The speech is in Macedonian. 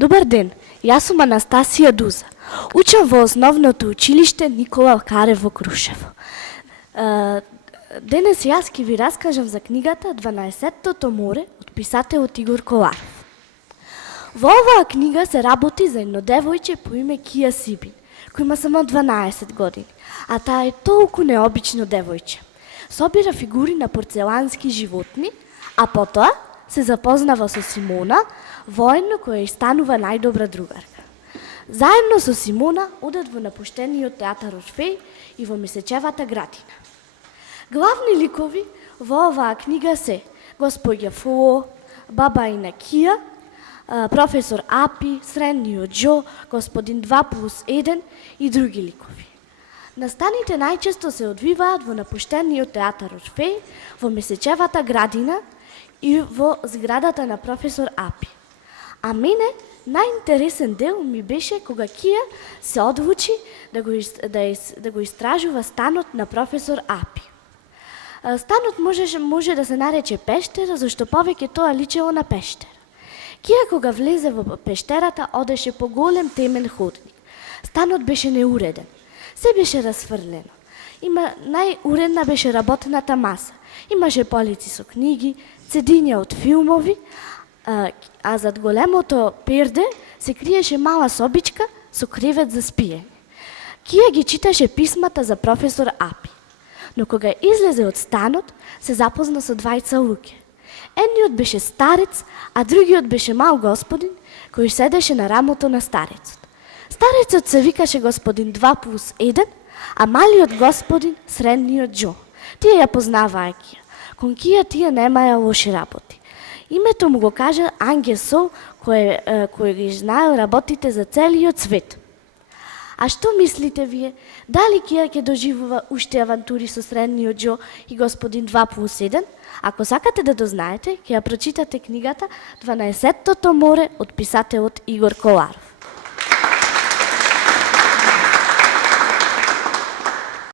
Добар ден, јас сум Анастасија Дуза. Учам во основното училиште Никола Карев во Крушево. Денес јас ќе ви раскажам за книгата 12-тото море од писателот Игор Коларов. Во оваа книга се работи за едно девојче по име Кија Сибин, кој има само 12 години, а таа е толку необично девојче. Собира фигури на порцелански животни, а потоа се запознава со Симона, воено која станува најдобра другарка. Заедно со Симона одат во напуштениот театар Орфеј и во Месечевата градина. Главни ликови во оваа книга се Господја Фоо, баба Инакија, професор Апи, средниот Џо, господин 2+1 и други ликови. Настаните најчесто се одвиваат во напуштениот театар Орфеј, во Месечевата градина и во зградата на професор Апи. А мене најинтересен дел ми беше кога Кија се одлучи да го истражува станот на професор Апи. Станот може да се нарече пештера, зашто повеќе тоа личело на пештера. Кија кога влезе во пештерата одеше по голем темен ходник. Станот беше неуреден. Се беше расфрлено. Најуредна беше работената маса. Имаше полици со книги, цедиња од филмови, а зад големото перде се криеше мала собичка со кревет за спиење. Кија ги читаше писмата за професор Апи. Но кога излезе од станот, се запозна со двајца луѓе. Едниот беше старец, а другиот беше мал господин, кој седеше на рамото на старецот. Старецот се викаше господин 2+1, а малиот господин средниот Џо. Тие ја познаваа Кија. Кон Кија тие немаја лоши работи. Името му го кажа Анге Сол, кој ги знаел работите за целиот свет. А што мислите вие? Дали Кија ќе доживува уште авантури со средниот Џо и господин 2+1? Ако сакате да дознаете, ќе ја прочитате книгата 12-тото море од писателот Игор Коларов.